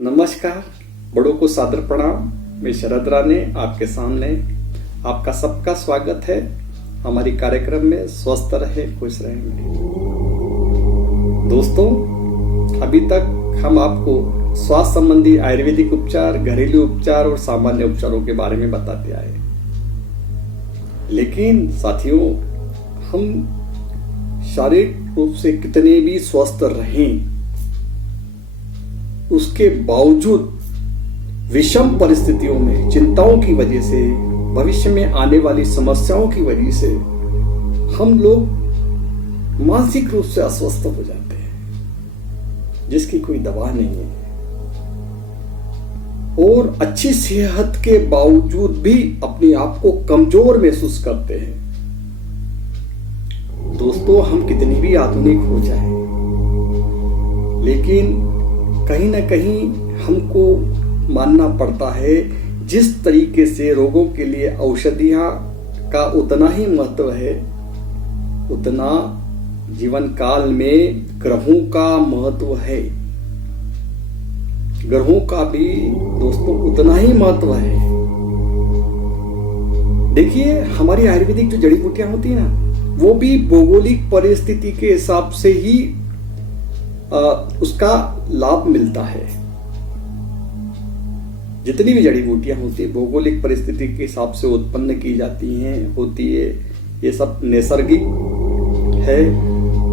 नमस्कार, बड़ों को सादर प्रणाम। मैं शरद राणे आपके सामने आपका सबका स्वागत है हमारी कार्यक्रम में स्वस्थ रहे खुश रहे में। दोस्तों, अभी तक हम आपको स्वास्थ्य संबंधी आयुर्वेदिक उपचार, घरेलू उपचार और सामान्य उपचारों के बारे में बताते आए, लेकिन साथियों, हम शारीरिक रूप से कितने भी स्वस्थ रहें, उसके बावजूद विषम परिस्थितियों में, चिंताओं की वजह से, भविष्य में आने वाली समस्याओं की वजह से हम लोग मानसिक रूप से अस्वस्थ हो जाते हैं, जिसकी कोई दवा नहीं है। और अच्छी सेहत के बावजूद भी अपने आप को कमजोर महसूस करते हैं। दोस्तों, हम कितनी भी आधुनिक हो जाए, लेकिन कहीं ना कहीं हमको मानना पड़ता है जिस तरीके से रोगों के लिए औषधियां का उतना ही महत्व है, उतना जीवन काल में ग्रहों का महत्व है। ग्रहों का भी दोस्तों उतना ही महत्व है। देखिए, हमारी आयुर्वेदिक जो जड़ी बूटियां होती हैं ना, वो भी भौगोलिक परिस्थिति के हिसाब से ही उसका लाभ मिलता है। जितनी भी जड़ी बूटियां होती है भौगोलिक परिस्थिति के हिसाब से उत्पन्न की जाती हैं, होती है, ये सब नैसर्गिक है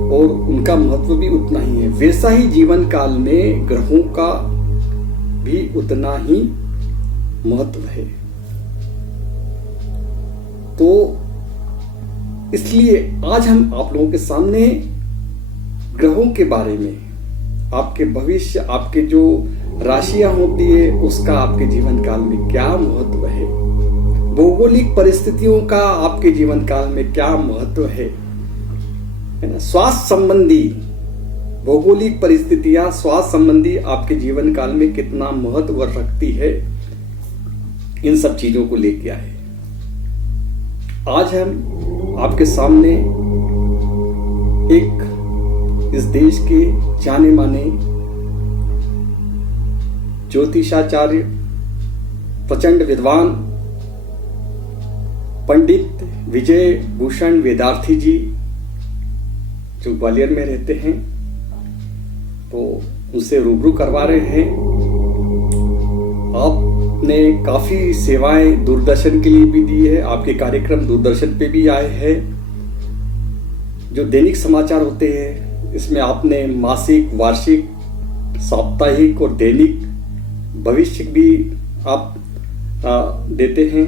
और उनका महत्व भी उतना ही है। वैसा ही जीवन काल में ग्रहों का भी उतना ही महत्व है। तो इसलिए आज हम आप लोगों के सामने ग्रहों के बारे में, आपके भविष्य, आपके जो राशियां होती है उसका आपके जीवन काल में क्या महत्व है, भौगोलिक परिस्थितियों का आपके जीवन काल में क्या महत्व है ना। स्वास्थ्य संबंधी भौगोलिक परिस्थितियां स्वास्थ्य संबंधी आपके जीवन काल में कितना महत्व रखती है, इन सब चीजों को लेके आए। आज हम आपके सामने एक इस देश के जाने माने ज्योतिषाचार्य, प्रचंड विद्वान पंडित विजय भूषण वेदार्थी जी, जो ग्वालियर में रहते हैं, तो उनसे रूबरू करवा रहे हैं। आपने काफी सेवाएं दूरदर्शन के लिए भी दी है, आपके कार्यक्रम दूरदर्शन पे भी आए हैं। जो दैनिक समाचार होते हैं, इसमें आपने मासिक, वार्षिक, साप्ताहिक और दैनिक भविष्य भी आप देते हैं।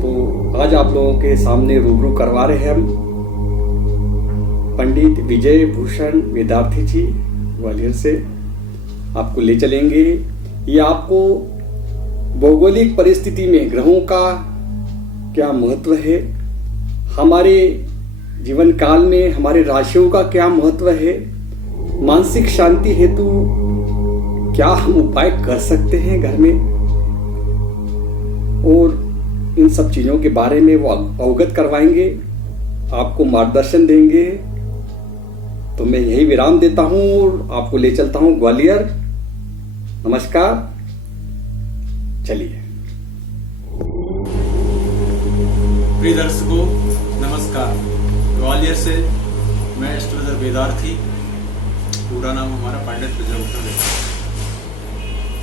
तो आज आप लोगों के सामने रूबरू करवा रहे हैं हम पंडित विजय भूषण वेदार्थी जी, ग्वालियर से आपको ले चलेंगे। ये आपको भौगोलिक परिस्थिति में ग्रहों का क्या महत्व है, हमारे जीवन काल में हमारे राशियों का क्या महत्व है, मानसिक शांति हेतु क्या हम उपाय कर सकते हैं घर में, और इन सब चीजों के बारे में वो अवगत करवाएंगे, आपको मार्गदर्शन देंगे। तो मैं यही विराम देता हूं और आपको ले चलता हूं ग्वालियर। नमस्कार, चलिए। प्रिय दर्शकों, नमस्कार। ग्वालियर से मैं स्टूडेंट वेदार्थी, पूरा नाम हमारा पंडित विजय भूषण है।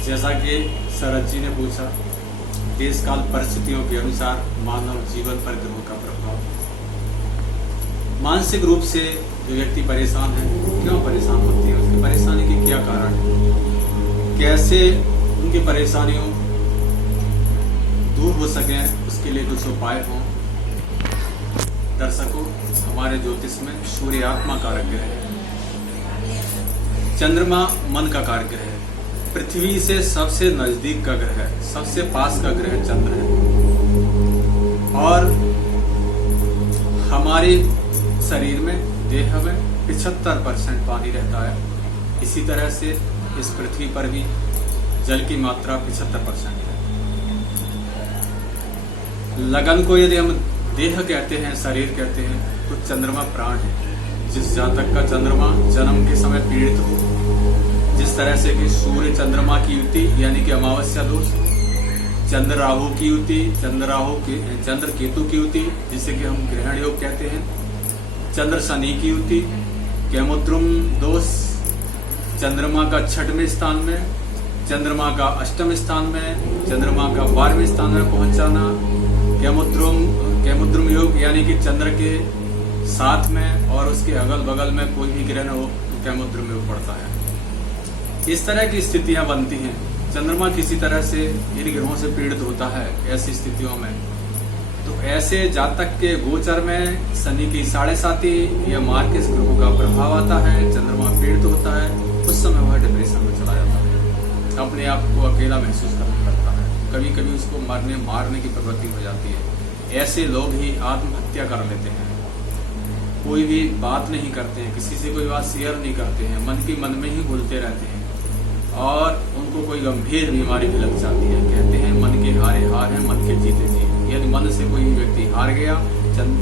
जैसा कि शरद जी ने पूछा, देश काल परिस्थितियों के अनुसार मानव जीवन पर ग्रहों का प्रभाव। मानसिक रूप से जो व्यक्ति परेशान है, क्यों परेशान होती है, उसकी परेशानी के क्या कारण है, कैसे उनकी परेशानियों दूर हो सके, उसके लिए कुछ उपाय हों। दर्शकों, हमारे ज्योतिष में सूर्य आत्मा कारक ग्रह है, चंद्रमा मन का कारक ग्रह है, पृथ्वी से सबसे नजदीक का ग्रह है, सबसे पास का ग्रह चंद्र है, और हमारे शरीर में, देह में 75% पानी रहता है। इसी तरह से इस पृथ्वी पर भी जल की मात्रा 75% है। लगन को यदि हम देह कहते हैं, शरीर कहते हैं, तो चंद्रमा प्राण है। जिस जातक का चंद्रमा जन्म के समय पीड़ित हो, जिस तरह से कि सूर्य चंद्रमा की युति यानी कि अमावस्या दोष, चंद्र राहु की युति, चंद्र केतु की युति जिसे कि हम ग्रहण योग कहते हैं, चंद्र शनि की युति, केमुद्रुम दोष, चंद्रमा का 6वें स्थान में, चंद्रमा का 8वें स्थान में, चंद्रमा का 12वें स्थान में पहुंच जाना, केमुद्रुम योग यानी कि चंद्र के साथ में और उसके अगल बगल में कोई भी ग्रहण हो केमुद्रुम योग पड़ता है। इस तरह की स्थितियां बनती हैं। चंद्रमा किसी तरह से इन ग्रहों से पीड़ित होता है ऐसी स्थितियों में, तो ऐसे जातक के गोचर में शनि की 7.5 या मार्केस ग्रहों का प्रभाव आता है, चंद्रमा पीड़ित होता है, उस समय वह डिप्रेशन में चला जाता है, अपने आप को अकेला महसूस करने लगता है, कभी कभी उसको मारने की प्रवृत्ति हो जाती है। ऐसे लोग ही आत्महत्या कर लेते हैं, कोई भी बात नहीं करते हैं, किसी से कोई बात शेयर नहीं करते हैं, मन की मन में ही भूलते रहते हैं और उनको कोई गंभीर बीमारी भी लग जाती है। कहते हैं मन के हारे हार है, मन के जीते जी। यदि मन से कोई व्यक्ति हार गया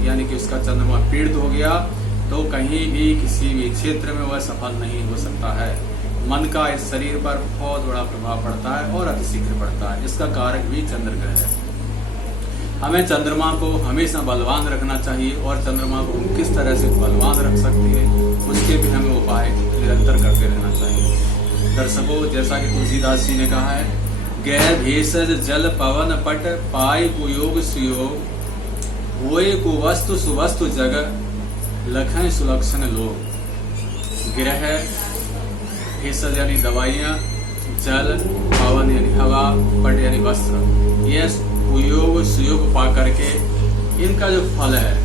यानी कि उसका चंद्रमा पीड़ित हो गया तो कहीं भी किसी भी क्षेत्र में वह सफल नहीं हो सकता है। मन का इस शरीर पर बहुत बड़ा प्रभाव पड़ता है और अतिशीघ्र पड़ता है। इसका कारक भी चंद्र ग्रह है। हमें चंद्रमा को हमेशा बलवान रखना चाहिए और चंद्रमा को हम किस तरह से बलवान रख सकते हैं उसके भी हमें उपाय निरंतर करते रहना चाहिए। दर्शकों, जैसा कि तुलसीदास जी ने कहा है, गह भेषज जल पवन पट पाय कुयोग सुयोग होए को वस्तु सुवस्तु जग लखन सुलक्षण लोग। ग्रह भेषज यानी दवाइयाँ, जल, पवन यानी हवा, पट यानी वस्त्र, ये कुयोग सुयोग पा करके इनका जो फल है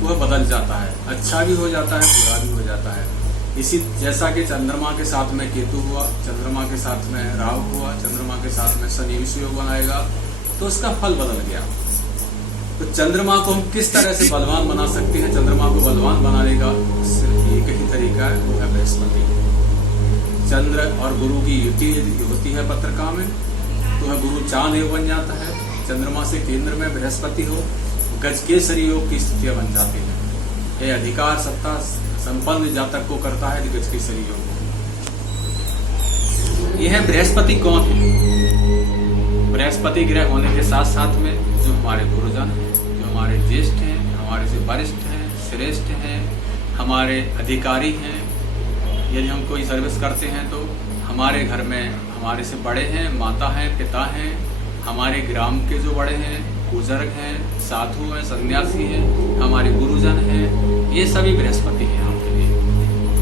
वह बदल जाता है, अच्छा भी हो जाता है, बुरा भी हो जाता है। इसी जैसा कि चंद्रमा के साथ में केतु हुआ, चंद्रमा के साथ में राहु हुआ, चंद्रमा के साथ में शनि विषयोग बनाएगा तो उसका फल बदल गया। तो चंद्रमा को हम किस तरह से बलवान बना सकते हैं? चंद्रमा को बलवान बनाने का सिर्फ एक ही तरीका है, वो है बृहस्पति। चंद्र और गुरु की युति होती है पत्रिका में तो वह गुरु चांद योग बन जाता है। चंद्रमा से केंद्र में बृहस्पति हो, गजकेसरी योग की स्थितियां बन जाती है। यह अधिकार सत्ता संपन्न जातक को करता है गजकेसरी योग। यह बृहस्पति कौन है? बृहस्पति ग्रह होने के साथ साथ में जो हमारे गुरुजन हैं, जो हमारे ज्येष्ठ हैं, हमारे से वरिष्ठ हैं, श्रेष्ठ हैं, हमारे अधिकारी हैं, यदि हम कोई सर्विस करते हैं तो हमारे घर में हमारे से बड़े हैं, माता हैं, पिता हैं, हमारे ग्राम के जो बड़े हैं, बुजुर्ग हैं, साधु हैं, सन्यासी हैं, हमारे गुरुजन हैं, ये सभी बृहस्पति हैं आपके लिए।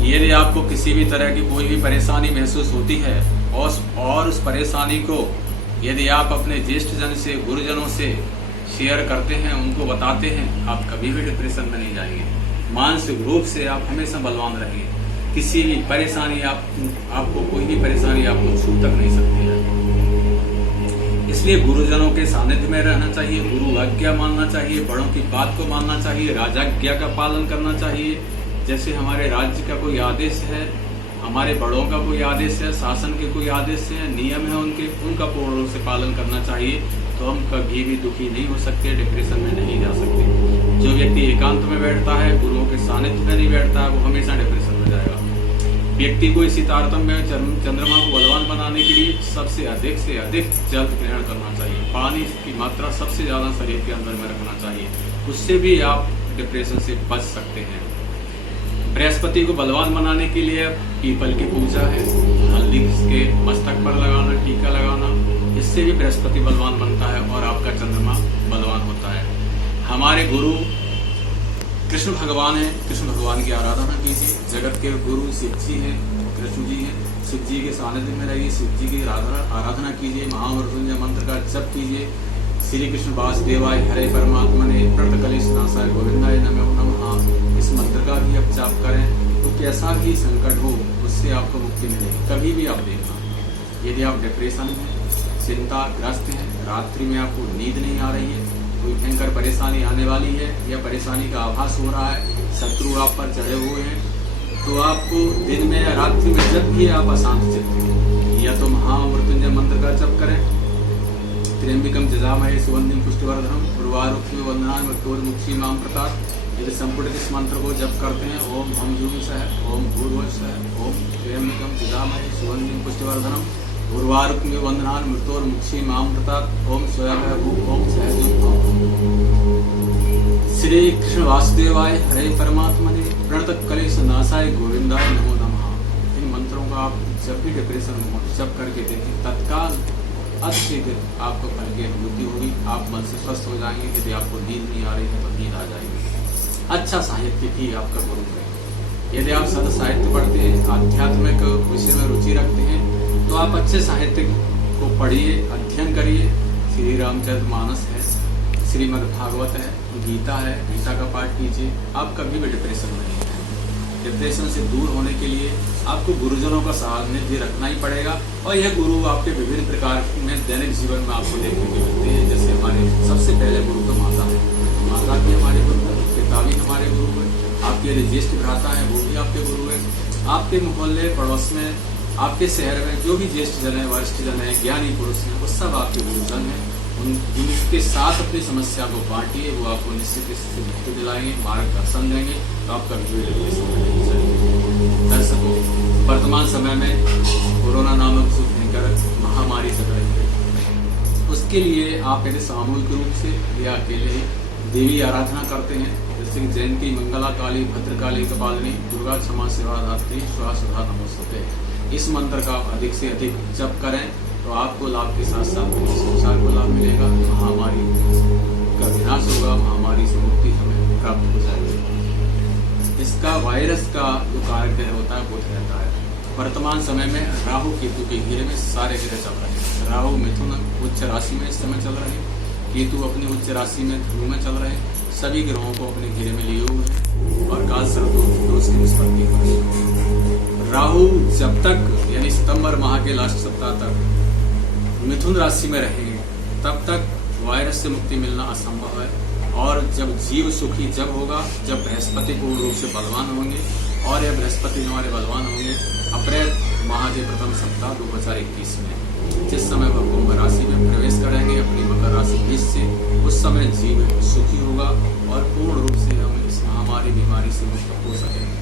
यदि आपको किसी भी तरह की कोई भी परेशानी महसूस होती है और उस परेशानी को यदि आप अपने ज्येष्ठ जन से, गुरुजनों से शेयर करते हैं, उनको बताते हैं, आप कभी भी डिप्रेशन में नहीं जाएंगे। मानसिक रूप से आप हमेशा बलवान रहेंगे। किसी भी परेशानी आपको कोई भी परेशानी आपको छू तक नहीं सकती है। इसलिए गुरुजनों के सानिध्य में रहना चाहिए, गुरु आज्ञा मानना चाहिए, बड़ों की बात को मानना चाहिए, राजाज्ञा का पालन करना चाहिए। जैसे हमारे राज्य का कोई आदेश है, हमारे बड़ों का कोई आदेश है, शासन के कोई आदेश है, नियम है उनका पूर्ण रूप से पालन करना चाहिए, तो हम कभी भी दुखी नहीं हो सकते, डिप्रेशन में नहीं जा सकते। जो व्यक्ति एकांत में बैठता है, गुरुओं के सानिध्य में नहीं बैठता है, वो हमेशा डिप्रेशन में जाएगा। व्यक्ति को इसी तारतम्य में चंद्रमा को बलवान बनाने के लिए सबसे अधिक से अधिक जल ग्रहण करना चाहिए। पानी की मात्रा सबसे ज्यादा शरीर के अंदर में रखना चाहिए, उससे भी आप डिप्रेशन से बच सकते हैं। बृहस्पति को बलवान बनाने के लिए पीपल की पूजा है, हल्दी के मस्तक पर लगाना, टीका लगाना, इससे भी बृहस्पति बलवान बनता है और आपका चंद्रमा बलवान होता है। हमारे गुरु कृष्ण भगवान है, कृष्ण भगवान की आराधना कीजिए। जगत के गुरु शिव जी हैं, कृष्ण जी हैं, शिव जी के सानिध्य में रहिए, शिव जी की आराधना कीजिए, महामृत्युंजय मंत्र का जप कीजिए। श्री कृष्ण वासुदेवाय हरे परमात्मने प्रणतकलेशनाशाय गोविंदाय नमो नमः, इस मंत्र का भी आप जाप करें तो कैसा भी संकट हो उससे आपको मुक्ति मिलेगी। कभी भी आप देखना, यदि आप डिप्रेशन में चिंताग्रस्त हैं, रात्रि में आपको नींद नहीं आ रही है, कोई भयंकर परेशानी आने वाली है या परेशानी का आभास हो रहा है, शत्रु आप पर चढ़े हुए हैं, तो आपको दिन में या रात्रि में जब भी आप अशांत चित्त हो, या तो महामृत्युंजय मंत्र का जप करें, त्र्यंबकम जजामहे सुगंधिम पुष्टिवर्धनम उर्वारुक्मिव वंदनाय मृत्योर्मुक्षीमां प्रताप, यदि संपूर्ण इस मंत्र को जप करते हैं ओम हम जूम सह ओम भूर्भुवः सह ओम त्र्यंबकं यजामहे सुगंधिं पुष्टिवर्धनम उर्वारुकमिव वंदनान् मृत्योर्मुक्षीमामृतात् ओम स्वयं ओम सहजं श्री कृष्ण वासुदेवाय हरे परमात्मने प्रणत कलेश नाशाय गोविंदाय नमो नमः। इन मंत्रों का आप जब भी डिप्रेशन में हो जप करके देखें, तत्काल अतिशीघ्र आपको फल की अनुभूति होगी। आप मन से स्वस्थ हो जाएंगे। यदि आपको नींद नहीं आ रही है तो नींद आ जाएगी। अच्छा साहित्य भी आपका गुरु है। यदि आप सद साहित्य पढ़ते हैं, आध्यात्मिक विषय में रुचि रखते हैं, तो आप अच्छे साहित्य को पढ़िए, अध्ययन करिए। श्री रामचरितमानस है, श्रीमद् भागवत है, गीता है, गीता का पाठ कीजिए। आप कभी भी डिप्रेशन में नहीं हैं। डिप्रेशन से दूर होने के लिए आपको गुरुजनों का सानिध्य रखना ही पड़ेगा। और यह गुरु आपके विभिन्न प्रकार में दैनिक जीवन में आपको देखने को मिलते हैं। जैसे हमारे सबसे पहले गुरु तो माता है, माता भी हमारे गुरु है, पिता भी हमारे गुरु है, आपके यदि ज्येष्ठ भ्राता है वो भी आपके गुरु है। आपके मोहल्ले पड़ोस में, आपके शहर में जो भी ज्येष्ठ जन है, वरिष्ठ जन है, ज्ञानी पुरुष है, वो सब आपके गुरुजन है। उनके साथ अपनी समस्या को बांटिए, वो आपको निश्चित से मुक्ति दिलाएंगे, मार्गदर्शन देंगे। तो आप कभी भी डिप्रेशन में नहीं जाएंगे। दर्शकों, वर्तमान समय में कोरोना नामक जो भयंकर महामारी चल रही है, उसके लिए आप यदि सामूहिक रूप से या अकेले ही देवी आराधना करते हैं, जैसे कि जयंती, मंगला काली, भद्रकाली, कपालिनी, दुर्गा, क्षमा, सेवा, धात्री, स्वाहा, सुधा, नमोस्तुते, इस मंत्र का आप अधिक से अधिक जप करें तो आपको लाभ के साथ साथ संसार को लाभ मिलेगा। महामारी का विनाश होगा, महामारी से मुक्ति हमें प्राप्त हो जाएगी। इसका वायरस का जो कारक होता है वो रहता है। वर्तमान समय में राहु केतु के घेरे में सारे ग्रह चल रहे हैं। राहु मिथुन उच्च राशि में इस समय चल रहे हैं, केतु अपनी उच्च राशि में ध्रुव में चल रहे हैं। सभी ग्रहों को अपने घेरे में लिए हुए हैं और काल सर्प दोष की निष्पत्ति हो रही है। राहु जब तक यानी सितंबर माह के लास्ट सप्ताह तक मिथुन राशि में रहेंगे, तब तक वायरस से मुक्ति मिलना असंभव है। और जब जीव सुखी जब होगा, जब बृहस्पति पूर्ण रूप से बलवान होंगे, और यह बृहस्पति हमारे बलवान होंगे अप्रैल माह के प्रथम सप्ताह 2021 में, जिस समय वह कुंभ राशि में प्रवेश करेंगे अपनी मकर राशि बीच से, उस समय जीव सुखी होगा और पूर्ण रूप से हम इस महामारी बीमारी से मुक्त हो सकेंगे।